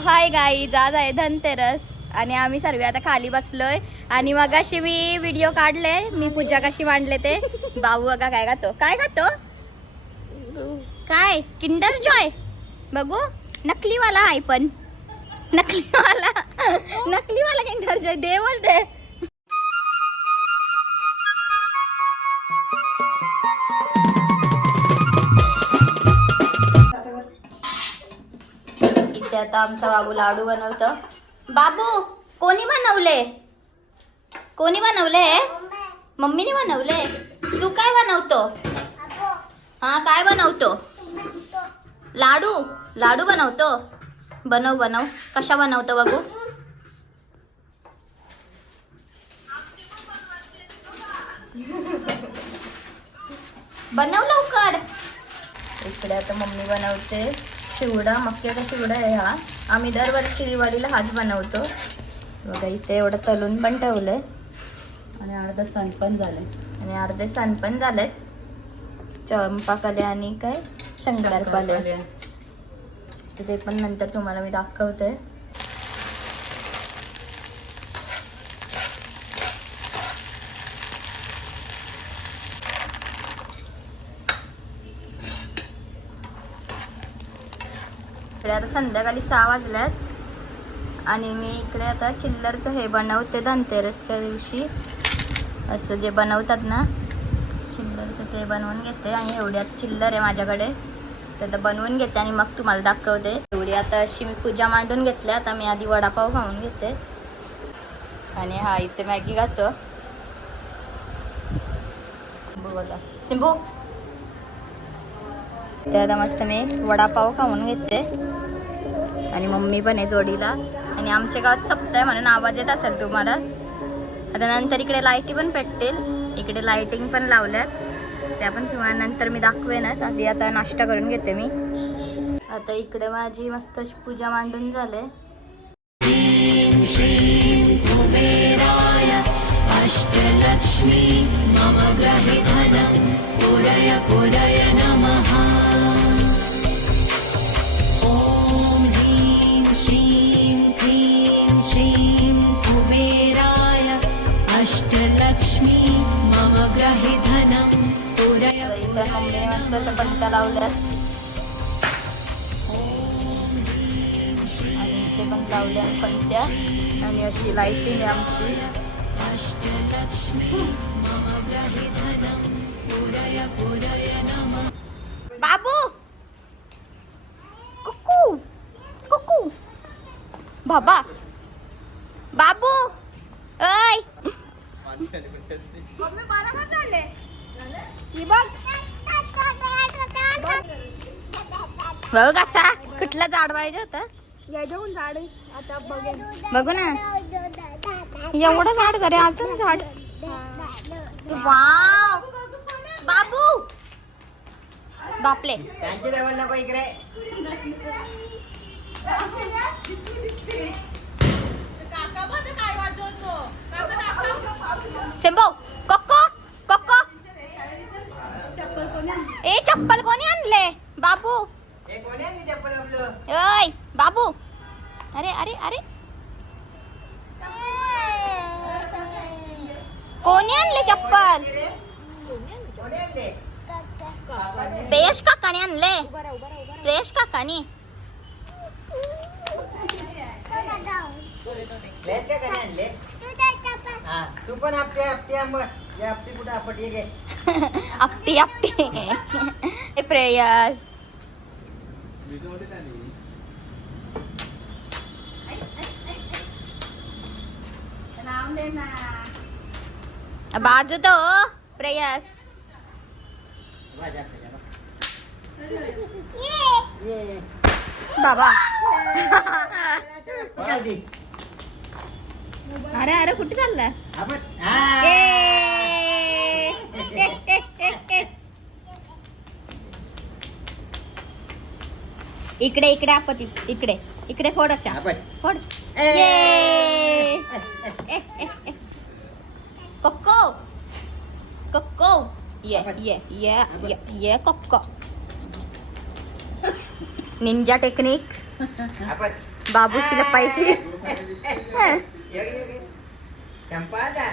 Hi guys, आज आहे धनतेरस आणि आम्ही सर्व आता खाली बसलोय. आणि मग अशी मी व्हिडिओ काढले, मी पूजा कशी मांडले ते. बाबू बघा काय खातो, काय खातो, काय किंडर जॉय बघू. नकलीवाला आहे पण नकलीवाला किंडर जॉय दे बोलते. इथे आता आमचा बाबू लाडू बनवतो. बाबू कोणी बनवले, कोणी बनवले? मम्मीने बनवले. तू काय बनवतो? हा काय बनवतो? लाडू लाडू बनवतो. बनव बनव, कशा बनवतो बघू. बनव लवकर. इकडे आता मम्मी बनवते चिवडा, मक्याचा चिवडा आहे हा. आम्ही दरवर्षी दिवाळीला हाच बनवतो बघा. इथे एवढं तलून पण ठेवलंय आणि अर्धा सण पण झाले आणि अर्धे सण पण झालेत. चंपाकले आणि काय शंकरपाले, ते पण नंतर तुम्हाला मी दाखवते. इकडे आता संध्याकाळी 6 वाजल्यात आणि मी इकडे आता चिल्लरचं हे बनवते धनतेरसच्या दिवशी. असं जे बनवतात ना चिल्लरचं ते बनवून घेते. आणि एवढ्यात चिल्लर आहे माझ्याकडे, तर बनवून घेते आणि मग तुम्हाला दाखवते. एवढी आता अशी मी पूजा मांडून घेतली. आता मी आधी वडापाव खाऊन घेते आणि हा इथे मॅगी खातो. बघा सिंबू, ते आता मस्त मी वडापाव खाऊन घेते आणि मम्मी पण आहे जोडीला. आणि आमच्या गावात सप्ताह म्हणून आवाज येत असेल तुम्हाला. आता नंतर इकडे लाईटी पण पेटतील, इकडे लाईटिंग पण लावल्यात, त्या पण तुम्हाला नंतर मी दाखवेनच. आधी आता नाश्ता करून घेते मी. आता इकडे माझी मस्त अशी पूजा मांडून झाले. अष्टलक्ष्मी मम ग्रहे धनं पुरय पुरय नमः. ॐ ह्रीं श्रीं क्लीं श्रीं कुबेराय अष्टलक्ष्मी मम ग्रहे धनं पुरय पुरय मस्त अशा पट्ट्या लावल्यात आणि इथे पण लावल्या पट्ट्या आणि अशी लाईटिंग आहे आमची. अष्टलक्ष्मी मम ग्रहे धनं पुरय पुरय नमः. बाबू कुकू कुकू बाबा बाबू ऐ मम्मी बरोबर झाले ही बघ बघ कसा कुठला झाड पाहिजे होतं. झाड आता बघू ना एवढं झाड करे अजून झाड. वाव बाबू बापले सिंबो कोको कोको ए चप्पल कोणी आणले बाबू. ओय बाबू अरे अरे अरे कोणी आणले चप्पल. प्रेयश काकाने आणले, प्रेयश काकाने. तू पण आपटी कुठं आपटी घे. आपटी आपटी प्रेयस बाजू तो प्रेयस बाबा. अरे अरे कुठे चालला. इकडे इकडे आपत्ती इकडे इकडे फोड अशा फोड. कोको कोको ये ये ये ये ये कोको. निंजा टेक्निक बाबूशीला पाहिजे. चंपा आता.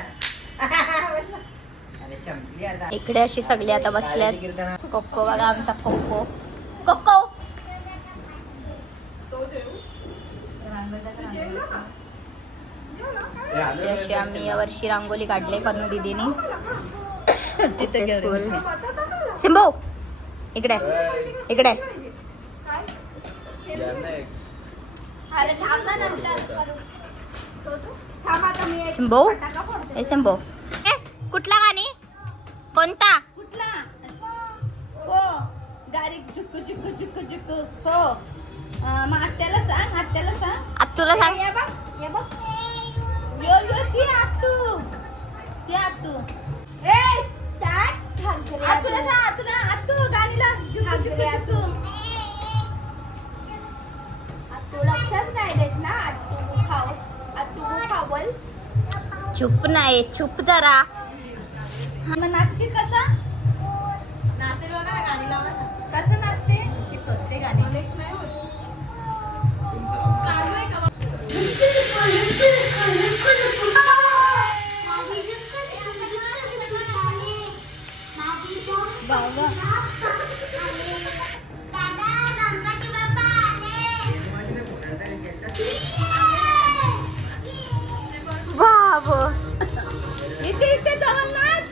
अरे संपली आता. इकडे अशी सगळी आता बसल्यात. कोको बघा आमचा कोको. कोको अशी आम्ही यावर्षी रांगोली काढले पन्नू दीदीनी. तिथे घेऊन सिंबू इकडे इकडे. अरे थांब ना नंतर करू. थांब आता मी एक सिंबू फटाका फोडते. ए सिंबू कुठला गाणी कोणता? कुठला हो गाडी चुक्कू चुक्कू चुक्कू चुक्कू हो मग आत्याला सांग तुला सांग. ये बघ ये बघ. यो यो ती आत्तू ए स्टार्ट आत्तू गाणीला चुक्कू चुक्कू चुक्कू. तू लक्षच नाही देत ना. तू खावल. चुप नाही चुप जरा. मग नाचशील कसा नाचेल बघा ना गाणी लावा कसं नाचते ती स्वतः गाणी नाही होत. बाबू इथे जाऊन नाच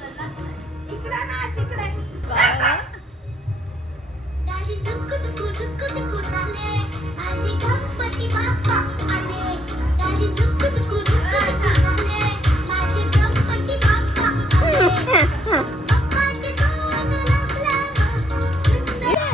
इकडे ना तिकडे. गाडी झुक्कू झुक्कू झुक्कू झुक्कू चाले माझे गणपती बाप्पा आले. गाडी झुक्कू झुक्कू झुक्कू झुक्कू चाले माझे गणपती बाप्पा आले. बाप्पाची सोन रंगला सुंदर.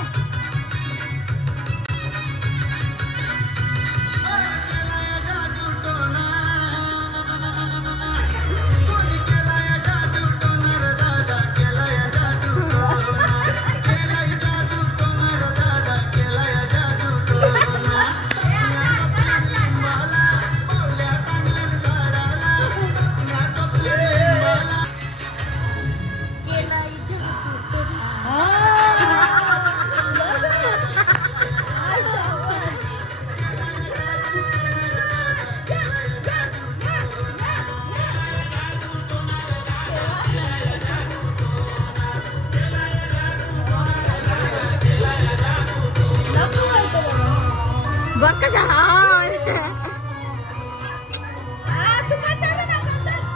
बघ कसा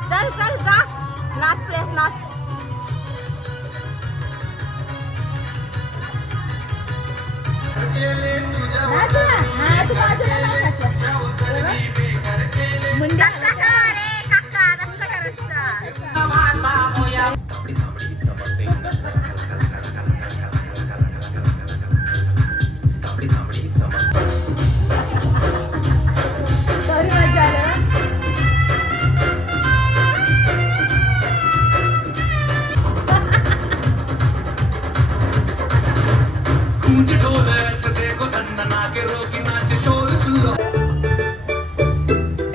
चल चल जा नाच प्रेस नाच.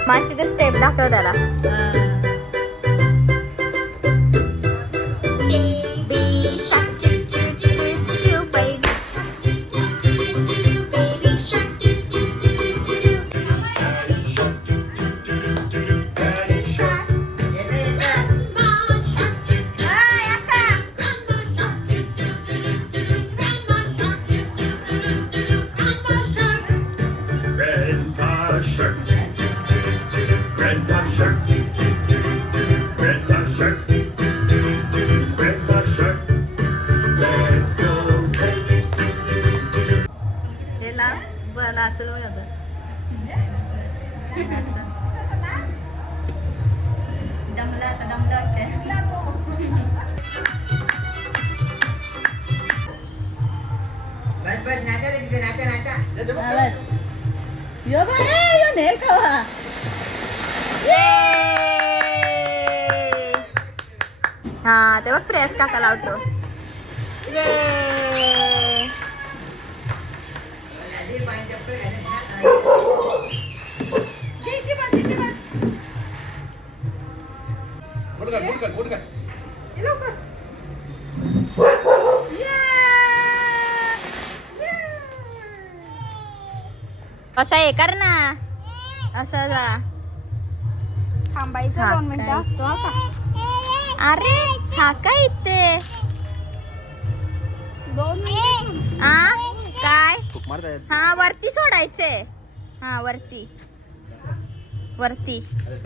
माझी ते स्टेप दाखव त्याला. Baby shark do do do do do baby. Baby shark do do do do do. Daddy shark do do do do do. Daddy shark. Grandma shark do do do do. Grandma shark do do do do do. Grandma shark do do do do do. Grandma shark. Grandpa Shark. Grandpa Shark. Grandpa Shark. Grandpa Shark. Let's go. हे नाचल बघ आता दमला आता दमला वाटतंय. बस बस नाचा रे तिथे नाचा नाचा. बस यो बाय यो नेल खावा हा ते बघ प्रेस काका लावतो. ये आधी पाय चप्पल घालायचं ना. इथे बस इथे बस. ये लवकर. कसं आहे कर ना. असं जा. थांबायचं 2 मिनिटं असतो हा का? अरे हा काय इथे 2 मिनिटं. आ काय खूप मारतायत. हा वरती सोडायचे. हा वरती वरती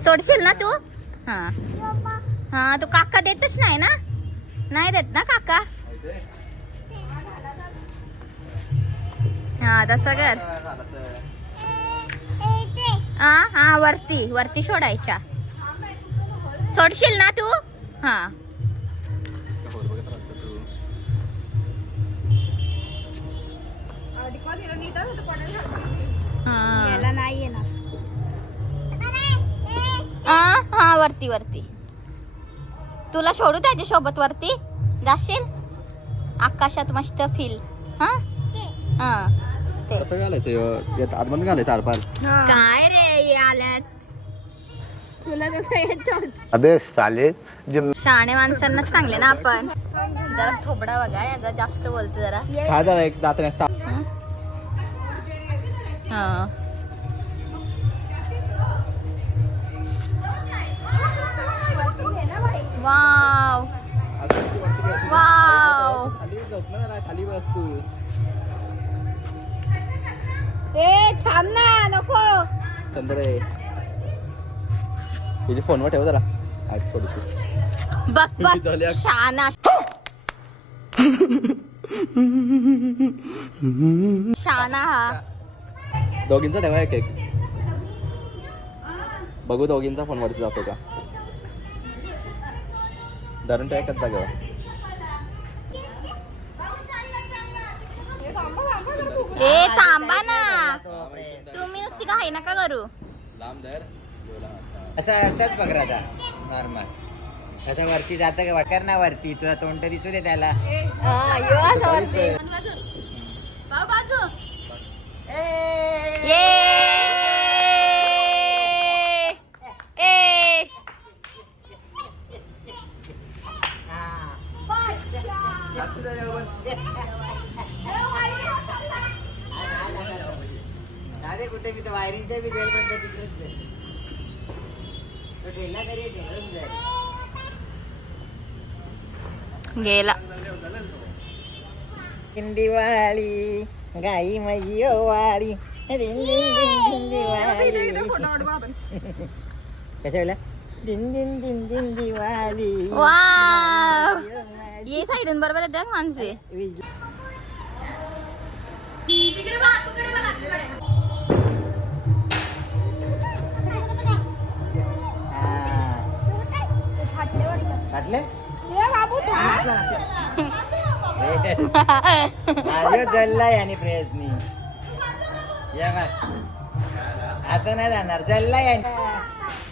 सोडशील ना तू. हा हा तू काका देतच नाही ना. नाही देत ना काका. हा तसं कर. हा हा वरती वरती सोडायच्या. सोडशील ना तू. हा हा. याला नाही येणार. हा वरती वरती. तुला सोडू त्याच्या सोबत वरती जाशील. आकाशात मस्त फील. हा हा ते कसं घालायचं यात आतमध्ये घालायचं आरपार. काय रे आल्यात. तुला कसं येतो? अबे साले शहाणे माणसांनाच सांगले ना आपण. जरा थोबडा बघा याचा जास्त बोलतो जरा. खा जरा एक दात हा वाव वाव. खाली झोप ना जरा, खाली बस तू. ए थांब ना नको. चंद्रे तुझी फोनवर ठेव जरा ऐक थोडीशी. बघ बघ चालल्या. शाना शाना हा. दोघींचा ठेवा एक एक. बघू दोघींचा फोन वरती जातो का. धरून ठेवा एकच जागेवर. ए थांबा ना तुम्ही नुसती काही नका करू. लांब धर. असं असंच बघ राजा नॉर्मल. असं वरती जातं का वाटर ना वरती तुझा तोंड तर दिसू दे त्याला. हा, यो असं वरती. ये ए दादे कुठे मी तर वायरिंगच्या बी देईल पण तिकडेच दे. तो ठेवला तरी ठेवून जाईल. गेला. दिवाळी गाई माझी ओवाळी दिवाळी कशा वेळेला दिन दिन दिन दिन दिवाळी. वाव ये साईडून बरोबर येते माणसे. काटले ए बाबू थांब. माझ्या जल्लाय आणि प्रयत्नी या बाय आता नाही जाणार जल्लाय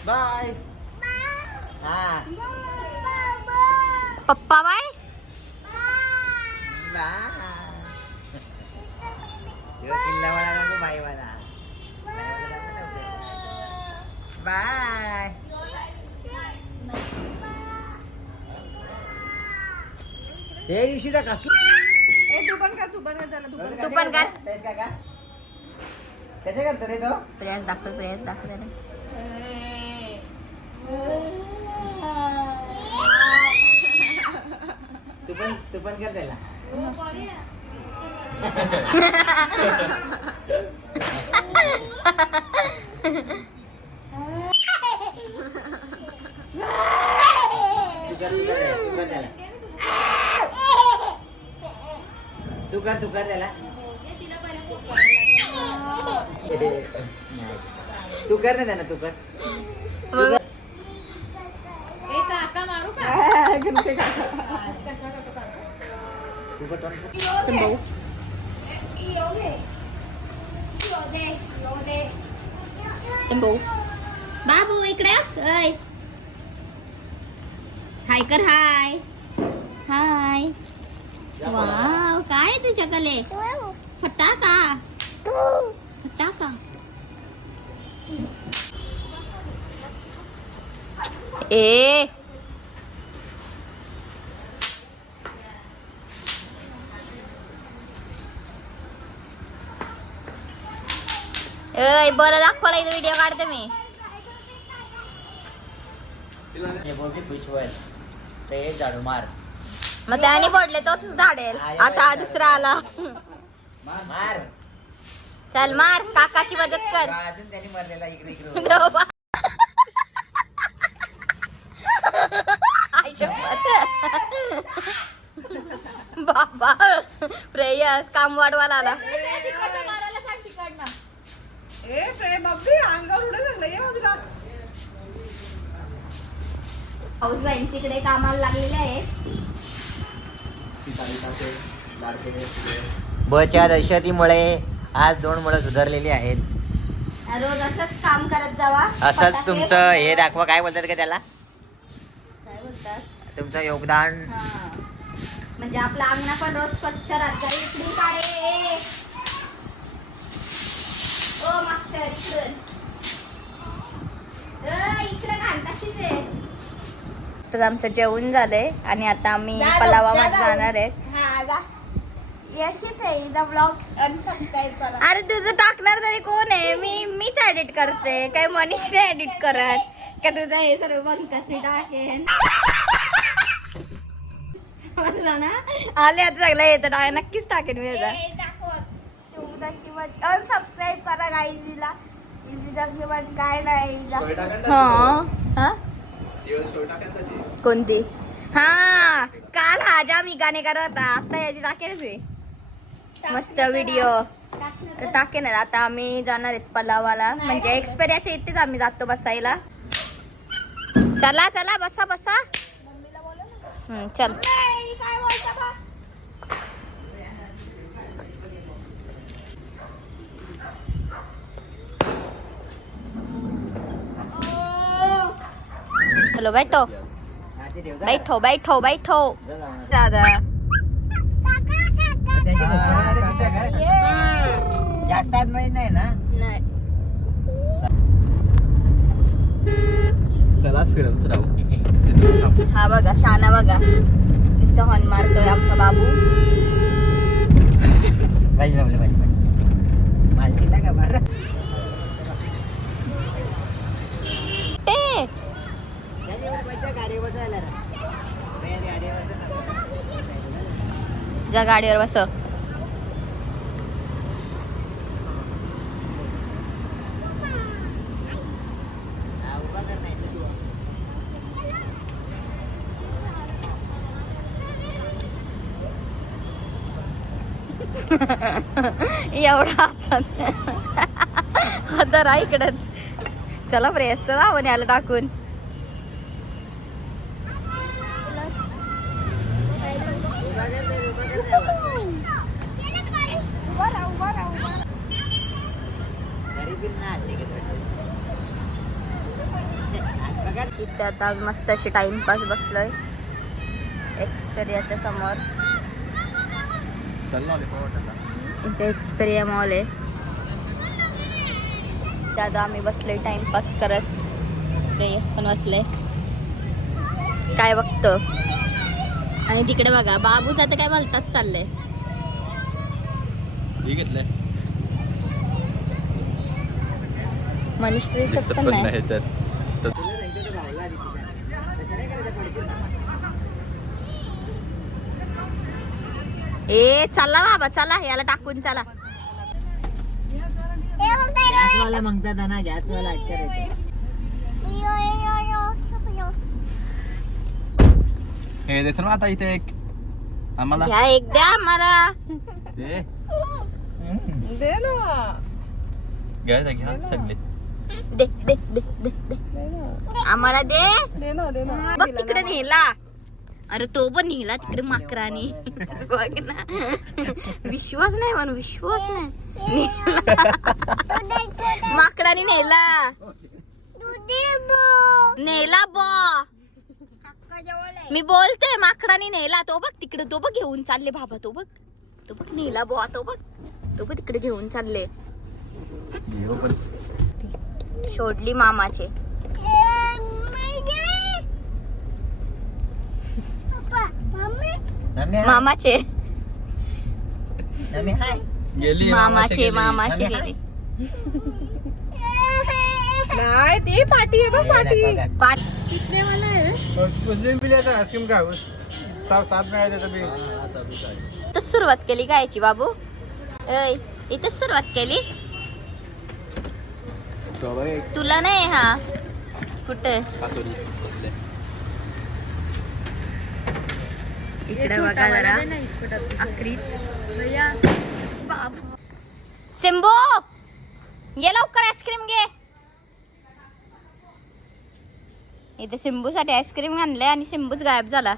बाय. हा पप्पा बाय. किल्लावाला बाय वाला बाय. ते दिवशीचा कसला ए तू पण कर त्याला तू पण. तू पण कर. कसे करतो रे तो. प्रयास दाखव प्रयास दाखव त्याला. तू पण कर त्याला. तू कर त्याला. तू कर ना त्यांना तू कर. संभव संभव बाबू इकडे हाय हाय कर. हाय हाय. वाव काय तुझ्याकडे फटाका फटाका. ए बरं दाखव बोलायचं व्हिडिओ काढते मी. ते झाडू मार मग त्याने पडले तोच झाडेल. आता दुसरा आला. मार चल मार, काकाची मदत कर. अजून त्याने मारलेला इकडे इकडे बाबा. आई शपथ. बाबा प्रेयस काम वाढवायला आला. ए प्रेम अब्बी अंगावर उडे लागलं ये बाजूला. हाऊस वाईफ तिकडे कामाला लागलेले आहेत. बच्या दहशतीमुळे आज 2 मुलं सुधारलेली आहेत. रोज असंच काम करत जावा. असंच फटाके तुमचं हे दाखवा, काय बोलतात का त्याला, काय बोलतात, तुमचं योगदान. हा. म्हणजे आपलं अंगण पण रोज स्वच्छ राहतं. इकडून काढे. ओ मास्टर इकडून. इकडे घालताशीच आहे. तर आमचं जेवण झालंय आणि आता आम्ही पलावामध्ये जाणार आहे. अरे तुझं टाकणार तरी कोण आहे? मीच एडिट करते. काय मनीष नाही एडिट करत का? तुझं हे सर्व बघताच मी टाकेन. म्हणलं ना आले आता सगळं येतं नक्कीच टाकेन मी सबस्क्राईब करा गाईजीला. काय नाही कोणती? हा काल हाजा मी गाणे करत होता. आता याची टाकेन मी मस्त व्हिडिओ टाकेन. आता आम्ही जाणार आहेत पलावाला. म्हणजे एक्सपिरियन्स इथेच आम्ही जातो बसायला. चला चला बसा बसा. चल काय बोलता बा? चलो बैठो बैठो बैठो बैठो. दादा जास्त आज माहित नाही ना. नाही चलाच फिरत राहू. हा बघा शाना बघा नुसतं हॉर्न मारतोय आमचा बाबू. बस बाबले बस बस मालकीला का बारा. ए गाडीवर जायला जा गाडीवर बस. एवढा आता राह इकडच. चला प्रेस चला म्हणे आलं टाकून. इथे आता मस्त अशी टाइमपास बसलोय एक्सपेरियाच्या समोर. इथे एक्सपेरिया मॉल आहे. त्यात आम्ही बसलोय टाइमपास करत. प्रेयस पण बसले काय बघतो. आणि तिकडे बघा बाबूच आता काय बोलतात चाललंय. मनीष तर दिसत पण नाही. ए चला बाबा चला याला टाकून चला. गॅसवाला म्हणतात ना, गॅसवाला हे देतो ना आता इथे एक आम्हाला. ह्या एक द्या आम्हाला. दे दे ना. घ्या घ्या सगळे. दे दे दे दे दे आम्हाला दे. दे ना दे ना. बघ तिकडे नेला. अरे तो पण नेला तिकडे माकरानी. बघ ना विश्वास नाही म्हणून विश्वास नाही. माकडानी नेला नेला बो. मी बोलते माकडानी नेला. तो बघ तिकडे तो बघ घेऊन चालले बाबा. तो बघ नेला बो. तो बघ तिकडे घेऊन चालले. शोधली मामाचे. मामाचे गेली मामाचे गेले. काय ते पार्टी आहे बघ पार्टी पाट कितने वाला है उस दिन भी लिया था आइसक्रीम का साथ में आए थे तभी इथंच सुरुवात केली गायची बाबू ऐ इथंच सुरुवात केली तुला नाही हा कुठे इकडे बघा जरा सिंबू ये लवकर आईस्क्रीम घे इथे सिंबूसाठी आईस्क्रीम आणलंय आणि सिंबूच गायब झाला